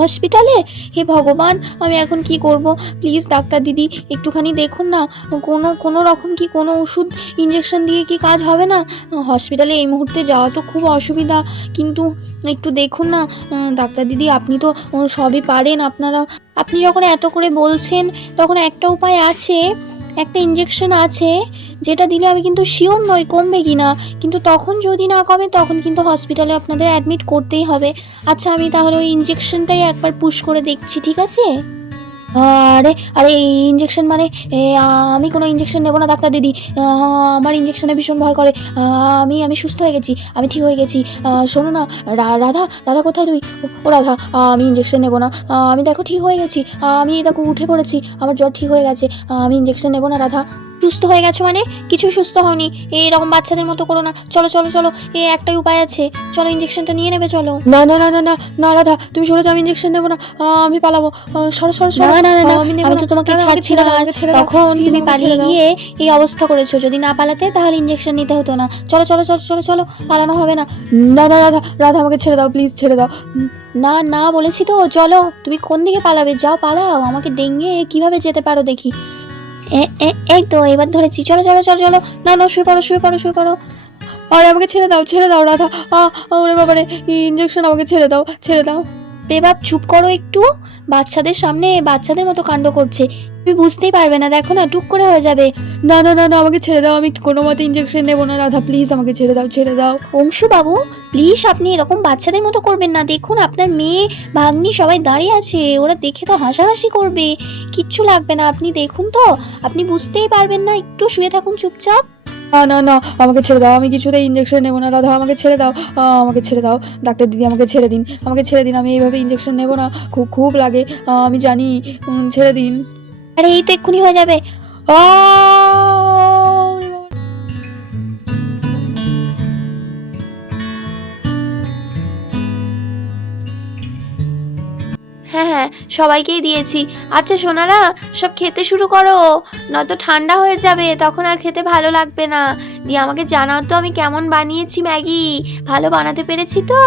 হসপিটালে? হে ভগবান, আমি এখন কি করব? প্লিজ ডাক্তার দিদি একটুখানি দেখুন না, কোনো রকম কি কোনো ওষুধ ইঞ্জেকশন দিয়ে কি কাজ হবে না? হসপিটালে এই মুহূর্তে যাওয়া তো খুব অসুবিধা, কিন্তু একটু দেখুন না। ডাক্তার দিদি আপনি তো সবই পারেন, আপনি যখন এত করে বলছেন তখন একটা উপায় আছে, একটা ইঞ্জেকশন আছে যেটা দিলে আমি কিন্তু শিওর নই কমবে কি না, কিন্তু তখন যদি না কমে তখন কিন্তু হসপিটালে আপনাদের অ্যাডমিট করতেই হবে। আচ্ছা আমি তাহলে ওই ইঞ্জেকশনটাই একবার পুশ করে দেখছি, ঠিক আছে? আরে আরে এই ইঞ্জেকশন মানে আমি কোনো ইঞ্জেকশন নেবো না ডাক্তার দিদি। আমার ইঞ্জেকশনে ভীষণ ভয় করে। আমি সুস্থ হয়ে গেছি, আমি ঠিক হয়ে গেছি। শোনো না, রাধা রাধা কোথায় তুমি? ও রাধা, আমি ইঞ্জেকশন নেবো না। আমি দেখো ঠিক হয়ে গেছি, আমি দেখো উঠে পড়েছি, আমার জ্বর ঠিক হয়ে গেছে। আমি ইঞ্জেকশন নেবো না রাধা। সুস্থ হয়ে গেছো মানে? কিছু সুস্থ হয়নি, এইরকম বাচ্চাদের মতো করো না। চলো চলো চলো, একটাই উপায় আছে, চলো ইঞ্জেকশনটা নিয়ে নেবে চলো। না না না না না না রাধা, তুমি সরে যাও, আমি ইঞ্জেকশন নেবো না। আমি পালাবো। সরো সরো সরো। না না না, আমি তো তোমাকে ছাড়ছি না, তখন তুমি পালিয়ে গিয়ে এই অবস্থা করেছো। যদি না পালাতে তাহলে ইঞ্জেকশন নিতে হতো না। চলো চলো চলো চলো চলো, পালানো হবে না। না না রাধা রাধা, আমাকে ছেড়ে দাও, প্লিজ ছেড়ে দাও। না না বলেছি তো, চলো। তুমি কোন দিকে পালাবে? যাও পালাও, আমাকে ডেঙিয়ে কিভাবে যেতে পারো দেখি। এই তো এবার ধরেছি, চলো চলো চলো চলো। না না, শুয়ে পড়ো শুয়ে পড়ো শুয়ে পড়ো। আরে আমাকে ছেড়ে দাও রাধা। ওরে বাবারে, ইঞ্জেকশন, আমাকে ছেড়ে দাও ছেড়ে দাও। রে বাপ, চুপ করো একটু। বাচ্চাদের সামনে বাচ্চাদের মতো কাণ্ড করছে, তুমি বুঝতেই পারবে না, দেখো না টুক করে হয়ে যাবে। না না না না, আমাকে ছেড়ে দাও, আমি কোনো মতে ইঞ্জেকশন নেবো না রাধা, প্লিজ আমাকে ছেড়ে দাও ছেড়ে দাও। অংশু বাবু প্লিজ, আপনি এরকম বাচ্চাদের মতো করবেন না। দেখুন আপনার মেয়ে ভাগ্নি সবাই দাঁড়িয়ে আছে, ওরা দেখে তো হাসাহাসি করবে। কিচ্ছু লাগবে না, আপনি দেখুন তো, আপনি বুঝতেই পারবেন না। একটু শুয়ে থাকুন চুপচাপ। না না না, আমাকে ছেড়ে দাও, আমি কিছুতেই ইঞ্জেকশন নেবো না রাধা, আমাকে ছেড়ে দাও। আমাকে ছেড়ে দাও ডাক্তার দিদি, আমাকে ছেড়ে দিন, আমাকে ছেড়ে দিন, আমি এইভাবে ইঞ্জেকশন নেবো না, খুব খুব লাগে, আমি জানি। ছেড়ে দিন। আরে এই তো এক্ষুনি হয়ে যাবে। হ্যাঁ হ্যাঁ, সবাইকেই দিয়েছি। আচ্ছা সোনারা, সব খেতে শুরু করো, নয়তো ঠান্ডা হয়ে যাবে, তখন আর খেতে ভালো লাগবে না। দিয়ে আমাকে জানাও তো আমি কেমন বানিয়েছি ম্যাগি, ভালো বানাতে পেরেছি তো?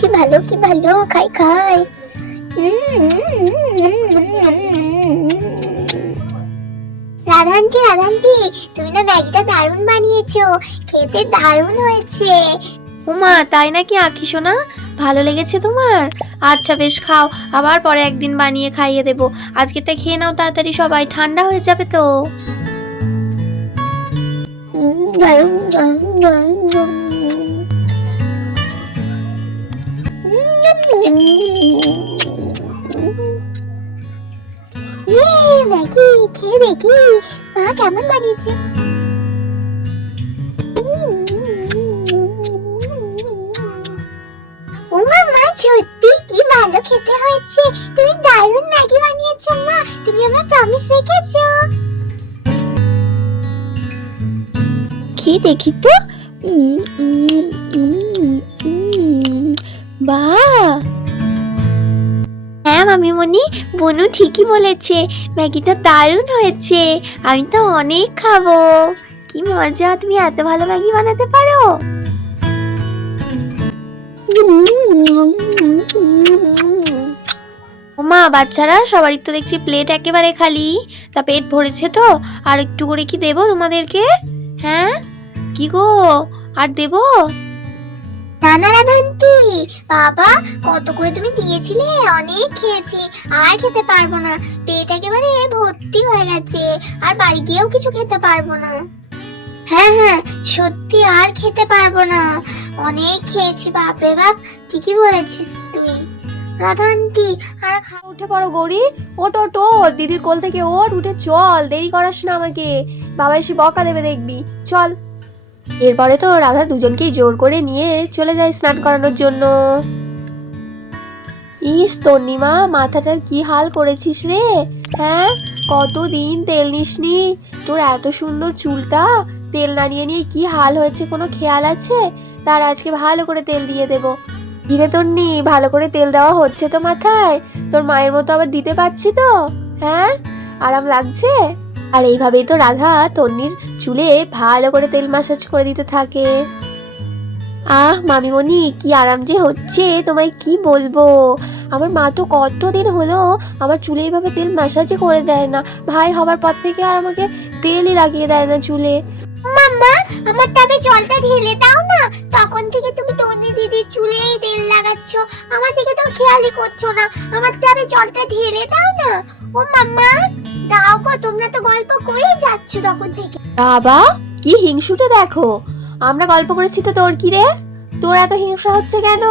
কি ভালো কি ভালো, খাই খাই। রাধান্তি রাধান্তি, তুমি না ম্যাগিটা দারুণ বানিয়েছো, খেতে দারুণ হয়েছে। উমা তাই নাকি আঁখি সোনা, ভালো লেগেছে তোমার? আচ্ছা বেশ, খাও, আবার পরে একদিন বানিয়ে খাইয়ে দেবো। আজকেরটা খেয়ে নাও তাড়াতাড়ি, সবাই ঠান্ডা হয়ে যাবে তো। ম্যাগি খেয়ে দেখি মা কেমন বানিয়েছে। ওমা মা, সত্যি কি ভালো খেতে হয়েছে, তুমি দারুণ ম্যাগি বানিয়েছো মা, তুমি আমার প্রমিস রেখেছো। খেয়ে দেখি তো। বাহ, হ্যাঁ মামিমণি, বনু ঠিকই বলেছে, ম্যাগিটা দারুণ হয়েছে, আমি তো অনেক খাবো। কি মজা, তুমি এত ভালো ম্যাগি বানাতে পারো। ওমা বাচ্চারা, সবারই তো দেখছি প্লেট একেবারে খালি, তা পেট ভরেছে তো? আর একটু করে কি দেবো তোমাদেরকে? হ্যাঁ কি গো, আর দেবো? নানা রাধান্তি, বাবা কত করে তুমি দিয়েছিলে, অনেক খেয়েছি, আর খেতে পারবো না, পেট একেবারে ভর্তি হয়ে গেছে, আর বাড়ি গিয়েও কিছু খেতে পারবো না। হ্যাঁ হ্যাঁ, সত্যি আর খেতে পারবো না, অনেক খেয়েছি, বাপরে বাপ, ঠিকই বলেছিস তুই রাধা আন্টি। আর উঠে পড়ো গৌরী, ওট ওট ওট, দিদির কোল থেকে ওঠ, উঠে চল, দেরি করাস না আমাকে, বাবা এসে বকা দেবে দেখবি, চল। এরপরে তো রাধা দুজনকেই জোর করে নিয়ে চলে যায় স্নান করানোর জন্য। ইস তন্নিমা, মাথাটার কি হাল করেছিস রে? হ্যাঁ, কতদিন তেল নিসনি, তোর এত সুন্দর চুলটা তেল না নিয়ে নিয়ে কি হাল হয়েছে কোনো খেয়াল আছে? তার আজকে ভালো করে তেল দিয়ে দেবো। ধীরে তন্নি, ভালো করে তেল দেওয়া হচ্ছে তো মাথায়? তোর মায়ের মতো আবার দিতে পারছি তো? হ্যাঁ, আরাম লাগছে? আর এইভাবেই তো রাধা তন্নির চুলে ভালো করে তেল মাসাজ করে দিতে থাকে। মামিমণি, কি আরাম যে হচ্ছে, তোমায় কি বলবো। আমার মা তো কতদিন হলো আমার চুলে এইভাবে তেল ম্যাসাজই করে দেয় না। ভাই হবার পর থেকে আর আমাকে তেলই লাগিয়ে দেয় না চুলে। মাম্মা, আমার টাবে জলটা ঢেলে দাও না। তখন থেকে তুমি তোমাদের দিদির চুলেই তেল লাগাচ্ছ, আমার দিকে তো খেয়ালই করছো না। আমার টাবে জলটা ঢেলে দাও না। ও মাম্মা, দাও গো, তোমরা তো গল্প করেই যাচ্ছ তখন থেকে। বাবা, কি হিংসুটে দেখো। আমরা গল্প করেছি তো তোর কি রে? তোর এত হিংসা হচ্ছে কেন?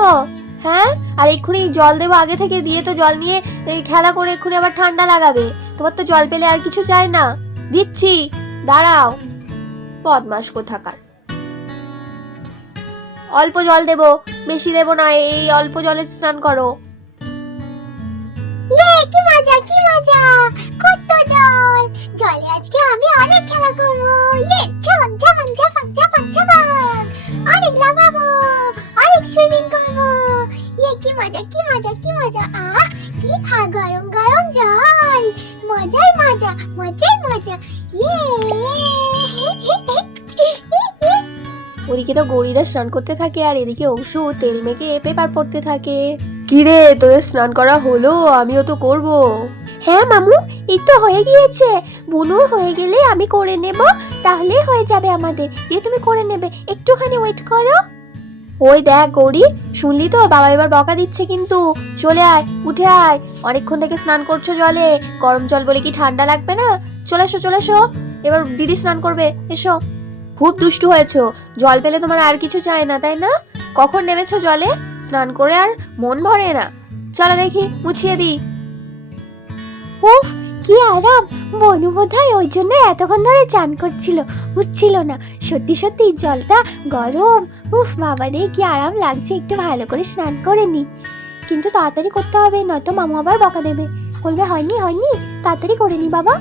হ্যাঁ, আর এক্ষুনি জল দেবো আগে থেকে, দিয়ে তো জল নিয়ে এই খেলা করে এক্ষুনি আবার ঠান্ডা লাগাবে। তোমার তো জল পেলে আর কিছু চাই না। দিচ্ছি, দাঁড়াও। বদমাস কোথাকার। অল্প জল দেবো, বেশি দেবো না, এই অল্প জলে স্নান করো। কি মজা, কি মজা, কত জল। জলে আজকে আমি অনেক খেলা করবো। ঝাপাক ঝাপাক ঝাপাক ঝাপাক ঝাপাক, অনেক লাফাবো, অনেক সুইমিং করবো। কি মজা, কি মজা, কি মজা। কি গরম গরম জল। মজাই মজা, মজাই মজা। ওদিকে তো গৌরীরা স্নান করতে থাকে, আর এদিকে অংশু তেল মেখে পেপার পড়তে থাকে। কি রে, তোদের স্নান করা হলো? আমিও তো করব। হ্যাঁ মামু, এই তো হয়ে গিয়েছে। বুনুর হয়ে গেলে আমি করে নেব, তাহলে হয়ে যাবে আমাদের। দিয়ে তুমি করে নেবে, একটুখানি ওয়েট করো। ওই দেখ গৌরী, শুনলি তো বাবা এবার বকা দিচ্ছে কিন্তু। চলে আয়, উঠে আয়। অনেকক্ষণ থেকে স্নান করছো জলে, গরম জল বলে কি ঠান্ডা লাগবে না? চলে এসো, চলে এসো, এবার দিদি স্নান করবে, এসো। খুব দুষ্টু হয়েছো, জল পেলে তোমার আর কিছু চাই না, তাই না? কখন নেমেছো জলে? স্নান করে আর মন ভরে না। চলো দেখি, মুছিয়ে দিই। উফ, কি আরাম। বনু বোধহয় ওই জন্য এতক্ষণ ধরে চান করছিল, উঠছিল না। সত্যি সত্যি জলটা গরম। উফ বাবা রে, কি আরাম লাগছে। একটু ভালো করে স্নান করে নি, কিন্তু তাড়াতাড়ি করতে হবে, নয়তো মামু আবার বকা দেবে। বলবে হয়নি হয়নি, তাড়াতাড়ি করে নি বাবা।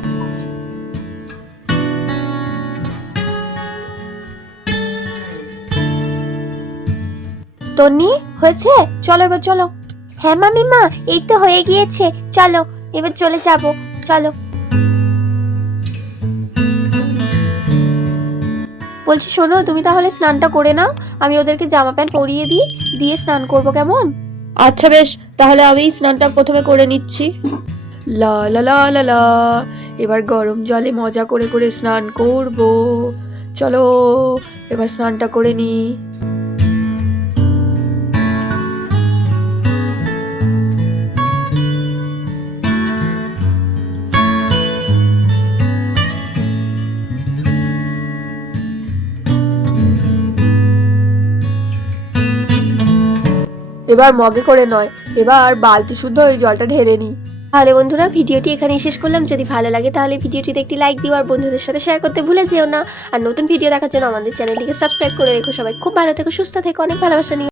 তন্নি, হয়েছে? চলো এবার চলো। হ্যাঁ মামিমা, এই তো হয়ে গিয়েছে, চলো এবার চলে যাবো, চলো। বলছি শোনো, তুমি তাহলে স্নানটা করে নাও, আমি ওদেরকে জামা প্যান্ট পরিয়ে দিই, দিয়ে স্নান করবো, কেমন? আচ্ছা বেশ, তাহলে আমি স্নানটা প্রথমে করে নিচ্ছি। লা লা লা লা লা, এবার গরম জলে মজা করে করে স্নান করব। চলো এবার স্নানটা করে নি। এবার মগে করে নয়, এবার বালতি শুদ্ধ ওই জলটা ঢেলে নি। তাহলে বন্ধুরা, ভিডিওটি এখানেই শেষ করলাম। যদি ভালো লাগে তাহলে ভিডিওটিতে একটি লাইক দিও, আর বন্ধুদের সাথে শেয়ার করতে ভুলে যেও না। আর নতুন ভিডিও দেখার জন্য আমাদের চ্যানেলটিকে সাবস্ক্রাইব করে রেখো। সবাই খুব ভালো থেকো, সুস্থ থেকো, অনেক ভালোবাসা নিও।